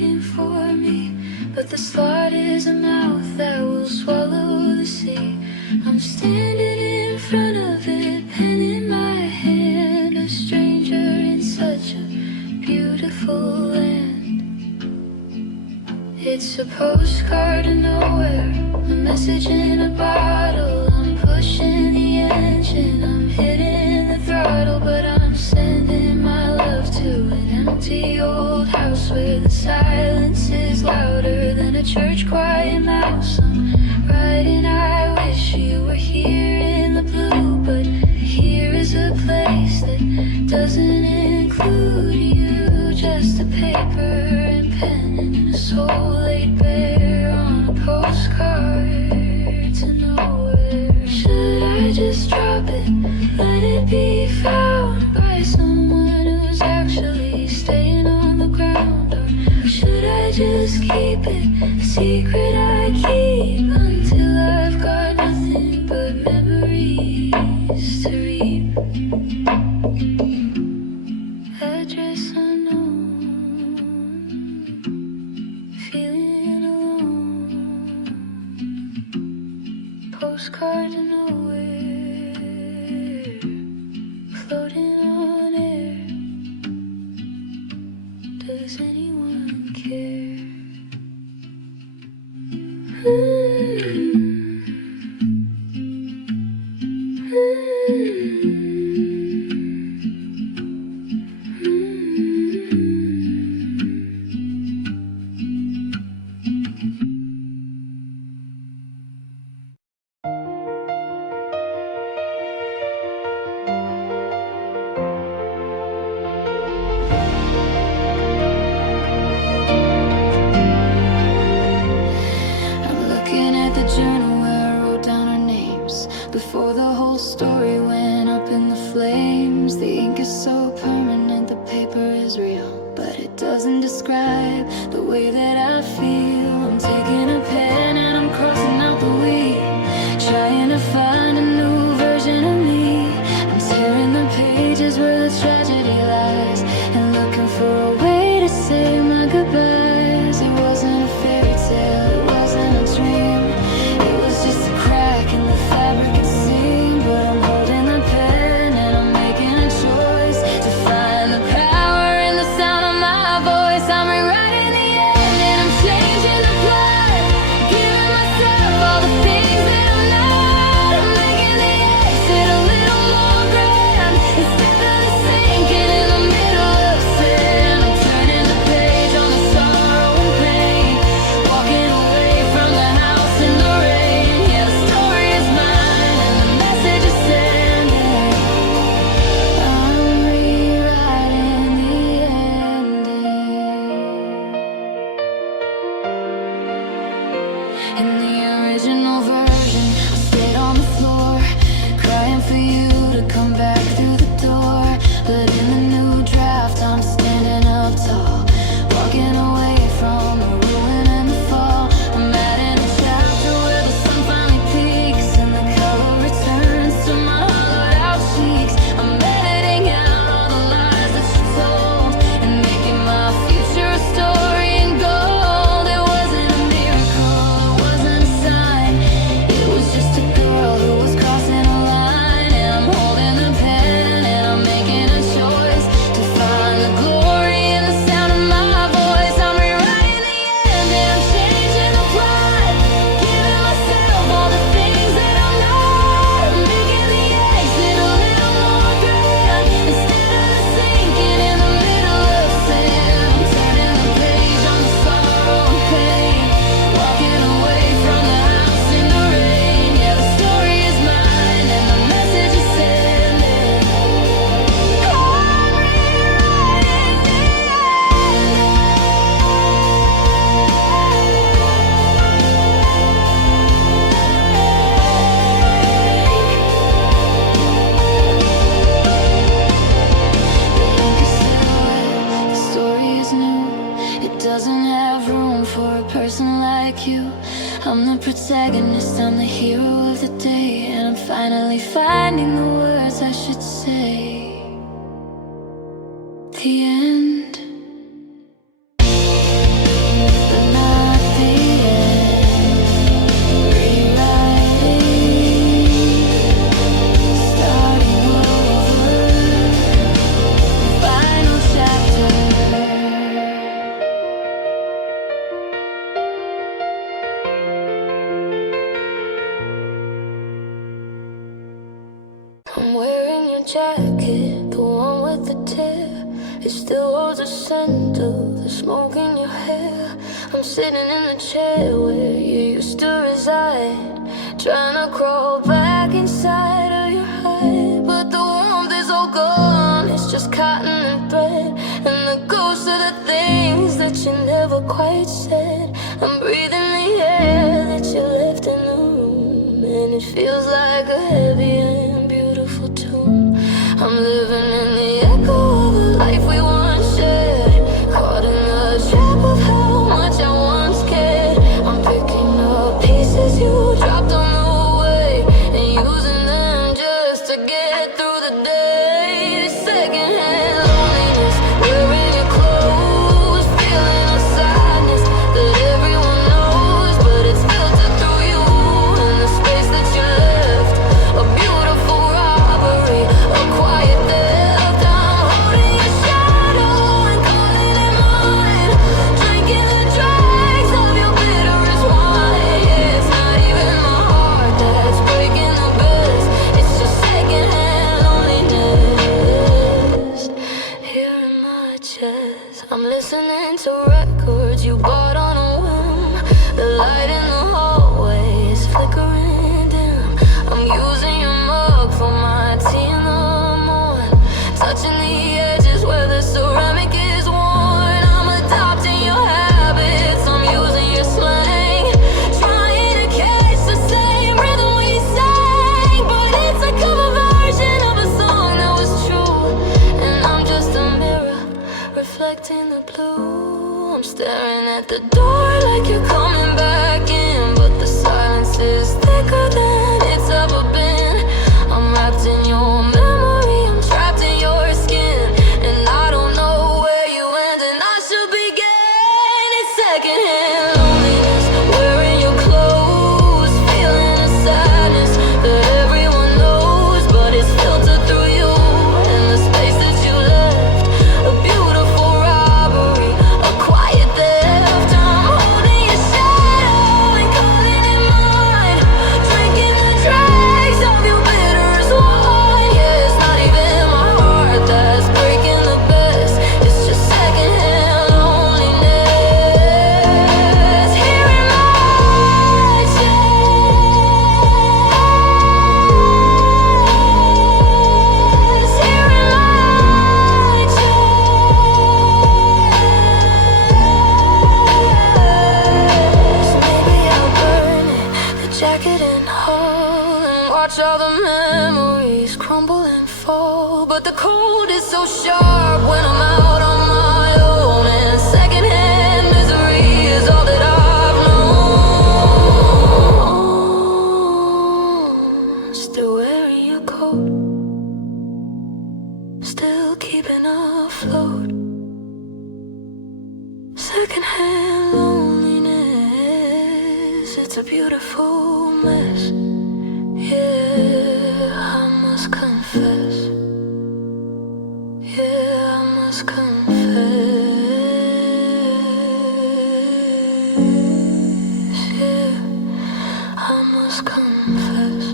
waiting for me, but this thought is a mouth that will swallow the sea. I'm standing in front of it, pen in my hand, a stranger in such a beautiful land. It's a postcard to nowhere, a message in a bottle. I'm pushing the engine, I'm hitting the throttle, but I'm sending my love to an empty old house where the silence is louder than a church choir mouse. I'm writing, I wish you were here in the blue, but here is a place that doesn't include you. Just a paper and pen and a soul laid bare on a postcard to nowhere. Should I just drop it, let it be found by someone who's actually staying on the ground? Or should I just keep it a secret I keep until I've got nothing but memories to read? Address unknown, feeling alone, postcard to nowhere, floating on air. Does anyone care? Before the whole story went up in the flames. The ink is so permanent, the paper is real, but it doesn't describe the way that I feel. I'm taking a pen and I'm crossing out the we, trying to find a new version of me. I'm tearing the pages where the tragedy lies, and looking for a way to say my goodbyes. It wasn't a fairy tale, it wasn't a dream, it was just a crack in the fabric. But I'm holding the pen and I'm making a choice to find the power in the sound of my voice. I'm rewriting the end and I'm changing the plot, giving myself all the things that I'm not. I'm making the exit a little more grand, instead of the sinking in the middle of sand. I'm turning the page on the sorrow and pain, walking away from the house in the rain. Yeah, the story is mine and the message is sending. I'm rewriting the ending. In the original version, I stayed on the floor, crying for you to come back through the door. But in the new draft, I'm standing up tall, walking away from the ruin and the fall. I'm adding a chapter where the sun finally peaks and the color returns to my hollowed out cheeks. I'm editing out all the lies that you told and making my future a story in gold. It wasn't a miracle, it wasn't a sign, it was just a girl who was crossing a line. And I'm holding the pen and I'm making a choice to find the glory in the sound of my voice. I'm rewriting the end and I'm changing the plot, giving myself all the things that I'm not. I'm making the exit a little more grand, instead of the sinking in the middle of sand. I'm turning the page on the sorrow and pain, walking away from the house in the rain. Yeah, the story is mine and the message is sending. I'm rewriting the The story is new, it doesn't have room for a person like you. I'm the protagonist, I'm the hero of the day, and I'm finally finding the words I should say. The end. jacket, the one with the tear. It still holds the scent of the smoke in your hair. I'm sitting in the chair where you used to reside, trying to crawl back inside of your hide. But the warmth is all gone, it's just cotton and thread, and the ghosts of the things that you never quite said. I'm breathing the air that you left in the room, and it feels like a heavy and beautiful tune. I'm living in the echo of a life we once shared, caught in the trap of how much I once cared. I'm picking up pieces you dropped on the way, and using them just to get through the day. Secondhand loneliness, wearing your clothes, feeling a sadness that everyone knows, but it's filtered through you and the space that you left. A beautiful robbery, a quiet theft. I'm holding your shadow and calling it mine, drinking the dregs of your bitterest wine. Yeah, it's not even my heart that's breaking the best, it's just secondhand loneliness here in my chest. I'm listening to records you bought on a whim. The light in the hallway is flickering dim. I'm using your mug for my tea in the morning, touching the edges where the ceramic is worn. I'm adopting your habits, I'm using your slang, trying to catch the same rhythm we sang. But it's a cover version of a song that was true, and I'm just a mirror reflecting the blue. I'm staring at the door like you're coming back in, but the silence is thicker than it's ever been. I'm wrapped in your memory, I'm trapped in your skin, and I don't know where you end and I should begin. It's secondhand loneliness, wearing your clothes, feeling a sadness that everyone knows, but it's filtered through you and the space that you left. A beautiful robbery, a quiet theft. I'm holding your shadow and calling it mine, drinking the dregs of your bitterest wine. Yeah, it's not even my heart that's breaking the best, it's just secondhand loneliness here in my chest. Here in maybe I'll burn it, the jacket and haul, and watch all the memories crumble and fall. But the cold is so sharp when I'm out on my own, and secondhand misery is all that I've known. Still wearing your coat, still keeping afloat. Secondhand loneliness, it's a beautiful mess. Yeah, I must confess. Yeah, I must confess. Yeah, I must confess.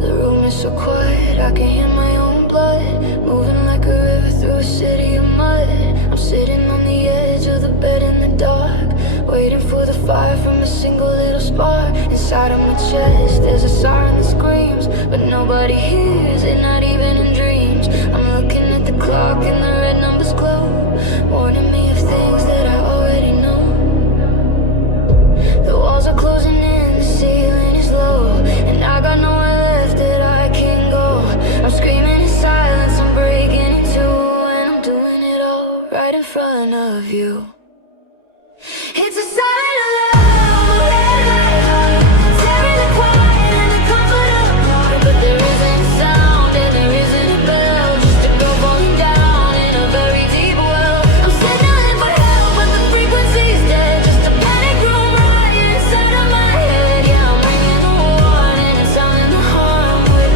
The room is so quiet, I can hear my own blood moving like a river through a city of mud. I'm sitting on the edge of the bed in the dark, waiting for the fire from a single little spark. Inside of my chest, there's a siren that screams, but nobody hears it, not even in dreams. I'm looking at the clock and the red numbers glow, warning me of things that I already know. The walls are closing in, the ceiling is low, and I got nowhere left that I can go. I'm screaming in silence, I'm breaking in two, and I'm doing it all right in front of you. It's a silent love, tearing the quiet and the comfort apart. But there isn't a sound and there isn't a bell, just a girl falling down in a very deep well. I'm signaling for help, but the frequency's dead, just a panic room right inside of my head. Yeah, I'm ringing the warning and sounding the harm with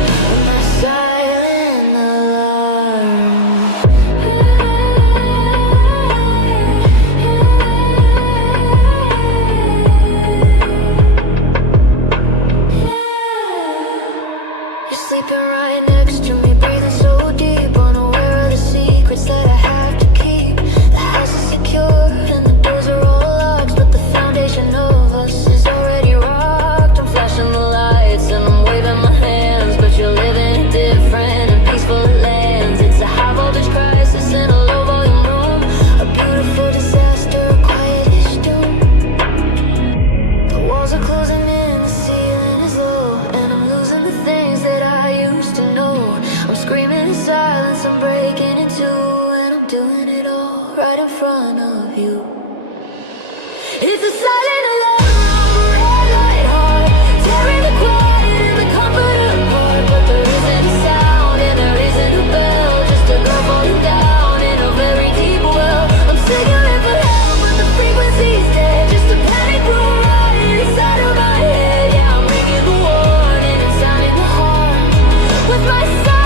a silent alarm. Red light heart, tearing the quiet and the comfort apart. But there isn't a sound and there isn't a bell, just a girl falling down in a very deep well. I'm signaling for help, but the frequency's dead. Just a panic room right inside of my head. Yeah, I'm ringing the warning and sounding the horn with my silent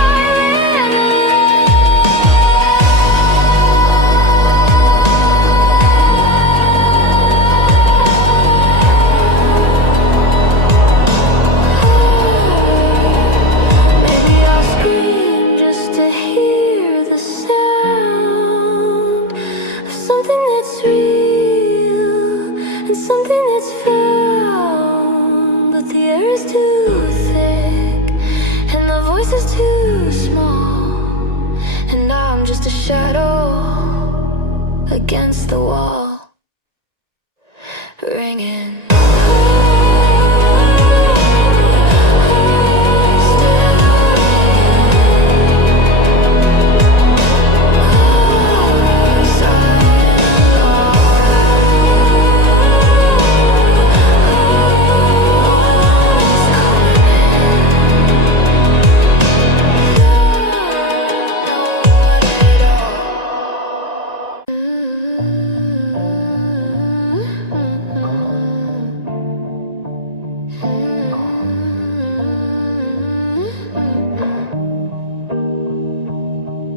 maybe I'll scream just to hear the sound of something that's real and something that's found. But the air is too thick and the voice is too small, and I'm just a shadow against the wall, ringing.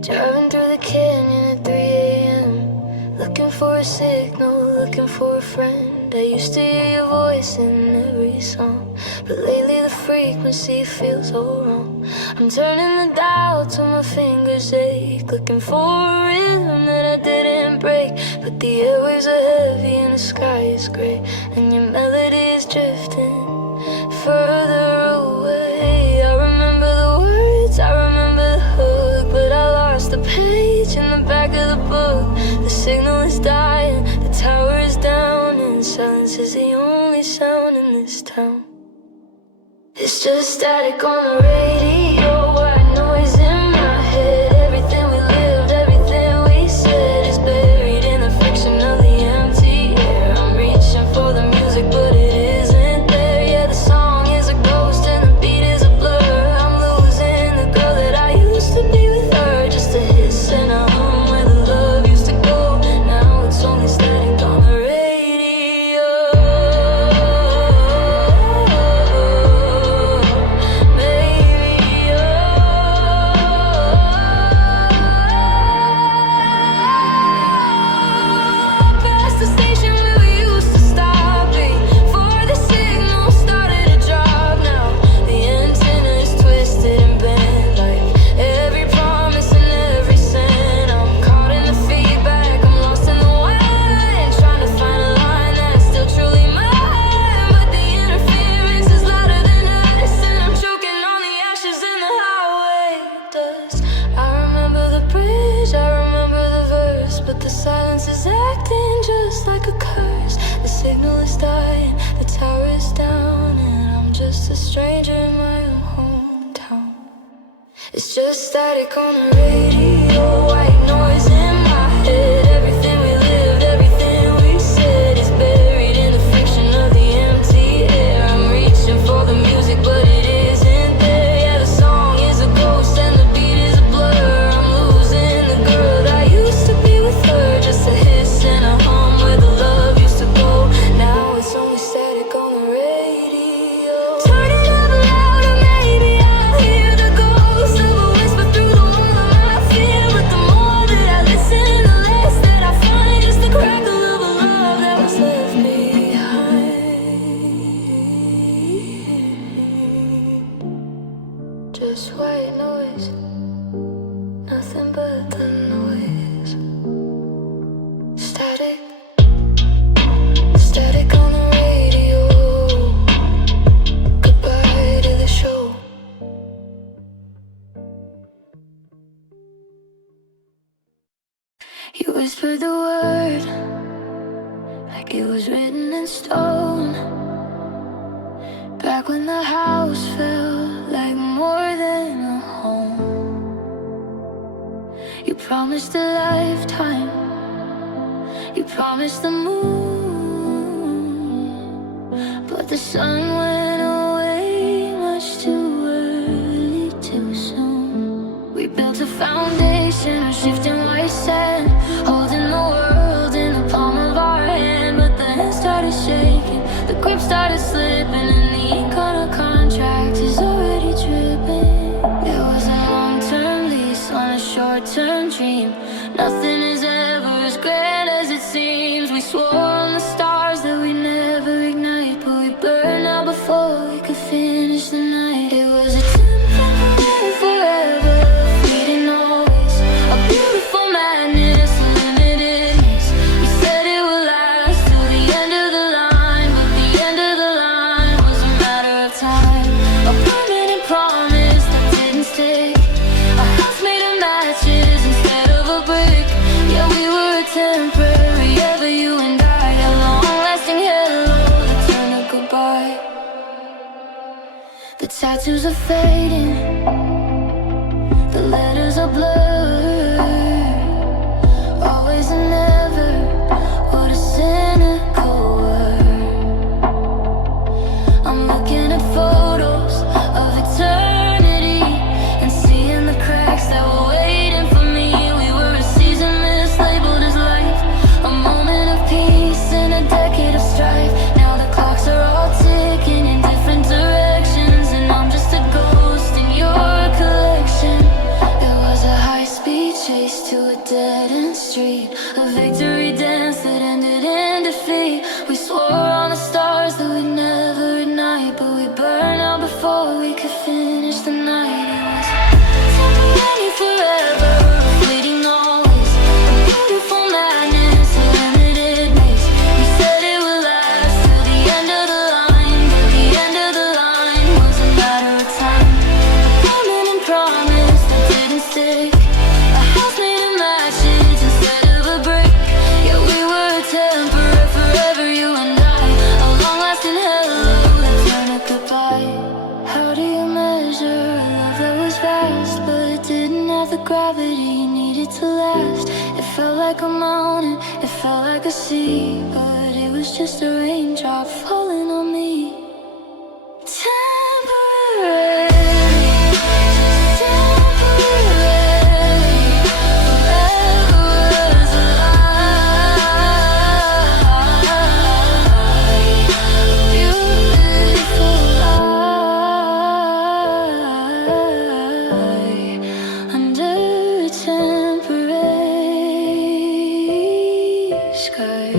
Driving through the canyon at 3 a.m. Looking for a signal, looking for a friend. I used to hear your voice in every song, but lately the frequency feels so wrong. I'm turning the dial till my fingers ache, looking for a rhythm that I didn't break. But the airwaves are heavy and the sky is gray, and your melody is drifting further away. I remember the words, I remember the hook, but I lost the page in the back of the book. The signal is dying, the tower is down, and silence is the only sound in this town. It's just static on the radio, white noise in my head. Everything we lived, everything we said is buried in the friction of the empty air. I'm reaching for the music, but it isn't there. Yeah, the song is a ghost and the beat is a blur. I'm losing the girl that I used to be with her. Just a hiss and a hum where the love used to go. Now it's only static on the radio. Past the station where we used to stop before the signal started to drop. Now the antenna is twisted and bent, like every promise and every sin. I'm caught in the feedback, I'm lost in the wind, trying to find a line that's still truly mine. But the interference is louder than us, and I'm choking on the ashes in the highway dust. I remember the bridge, I remember the verse, but the silence is acting just like a curse. The signal is dying, the tower is down, and I'm just a stranger in my own hometown. It's just static on the radio, white noise in my head. Everything we lived, everything we said is buried in the friction of the empty air. I'm reaching for the music, but it isn't there. Yeah, the song is a ghost and the beat is a blur. I'm losing the girl that I used to be with her. Just a hiss and a hum where the love used to go. Now it's only static on the radio. Turn it up louder, maybe I'll hear the ghost of a whisper through the wall of my fear. But the more that I listen, the less that I find. Just the crackle of a love that was left behind. Just white noise, nothing but the noise. Static, static on the radio. Goodbye to the show. You whispered the word like it was written in stone. Back when the house felt like more than a home. You promised a lifetime, you promised the moon. But the sun went away much too early, too soon. We built a foundation of shifting white sand, holding the world in the palm of our hand. But the hand started shaking, the grip started slipping, and the ink on a contract is already dripping. It was a long-term lease on a short-term dream. Nothing is ever as grand as it seems. We swore on the stars that we never ignite, but we burned out before we could finish the night. It was a temporary forever, fleeting always, a beautiful madness, a limitedness. We said it would last till the end of the line, but the end of the line was a matter of time. A permanent promise that didn't stick, a house made of matches instead of a brick. Yeah, we were a temporary ever, you and I, a long-lasting hello that turned to goodbye. The tattoos are fading, the letters are blurred. Always and never, what a cynical word. I'm looking at photos of eternity and seeing the cracks that were waiting for me. We were a season mislabeled as life, a moment of peace in a decade of strife. Now the clocks are all ticking in different directions, and I'm just a ghost in your collection. It was a high-speed chase to a dead-end street, a victory dance that ended in defeat. We swore on the stars that we'd never ignite, but we burned out before we could finish the night. It was temporary forever, fleeting always, a beautiful madness, a limited maze. We said it would last till the end of the line, but the end of the line was a matter of time. A permanent promise that didn't stick, a house made of matches instead of a brick. Yeah, we were a temporary forever, you and I, a long-lasting hello that turned to goodbye. How do you measure a love that was fast, but it didn't have the gravity needed to last? It felt like a mountain, it felt like a sea, but it was just a raindrop falling on me. Temporary, just temporary, forever was a lie, a beautiful lie, under a temporary sky.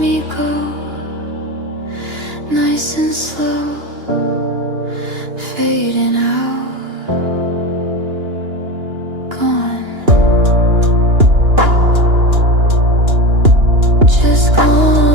me go, nice and slow, fading out, gone, just gone.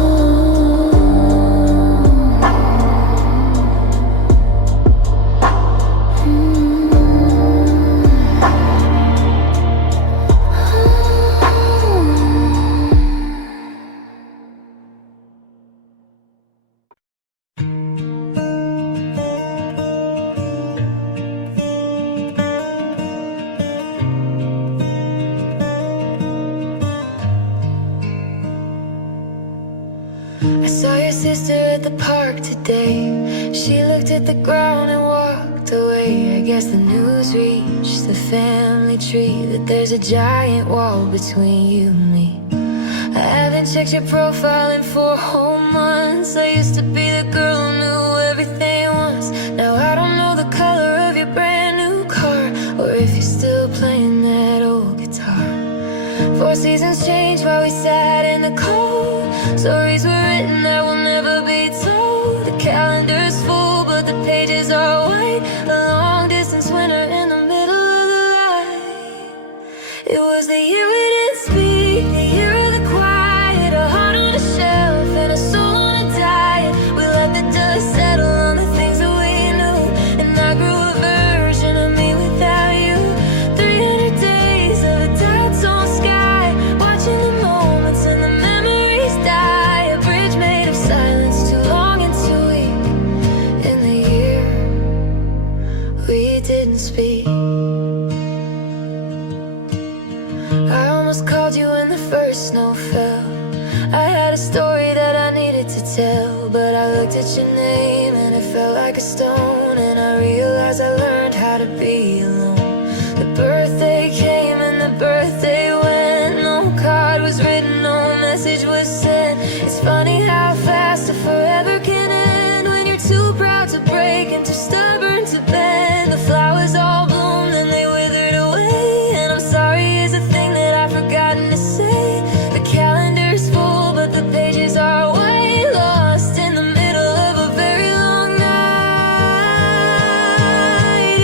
I saw your sister at the park today. She looked at the ground and walked away. I guess the news reached the family tree that there's a giant wall between you and me. I haven't checked your profile in 4 whole months. I used to be the girl who knew everything once. Now I don't know the color of your brand new car, or if you're still playing that old guitar. 4 seasons changed while we sat in the cold. Stories were written that will never be told. The calendar's full, but the pages are white. A long distance winter in the middle of the light. It was the year we didn't speak, the year of the quiet. A heart on a shelf and a soul on a diet. We let the dust settle on the things that we knew, and I grew a version of me without you. 300 days of a dial-tone sky, watching the moments and the memories die. A bridge made of silence, too long and too weak. In the year we didn't speak, I almost called you when the first snow fell. I had a story that I needed to tell, but I looked at your name and it felt like a stone. And I realized I learned how to be alone. The birthday came and the birthday went. No card was written, no message was sent. It's funny how fast a forever can end, when you're too proud to break and too stubborn to bend. The flowers all bloomed and they withered away, and I'm sorry is a thing that I've forgotten to say. The calendar's full, but the pages are white, lost in the middle of a very long night.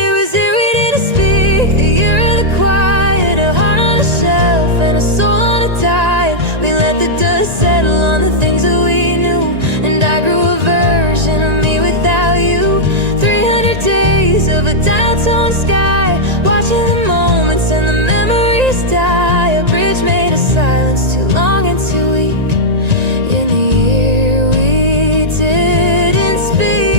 It was here we didn't speak, the year of the quiet. A heart on a shelf and a soul on a diet. We let the dust settle on the things that we knew, and I grew a version of me without you. 300 days of a dial-tone sky, watching the moments and the memories die. A bridge made of silence, too long and too weak. In the year we didn't speak.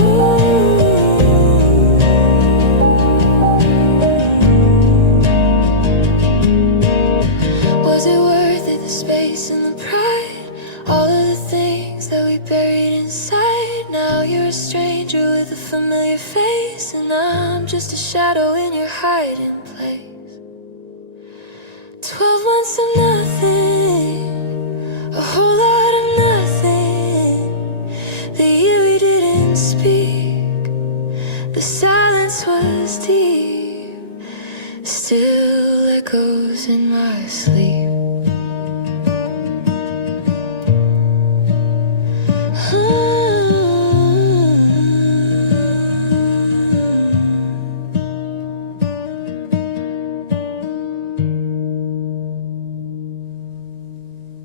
Ooh. Was it worth it, the space and the pride? All of the things that we buried inside. Now you're a stranger with a familiar face, and I'm just a shadow in your hiding place. 12 months of nothing.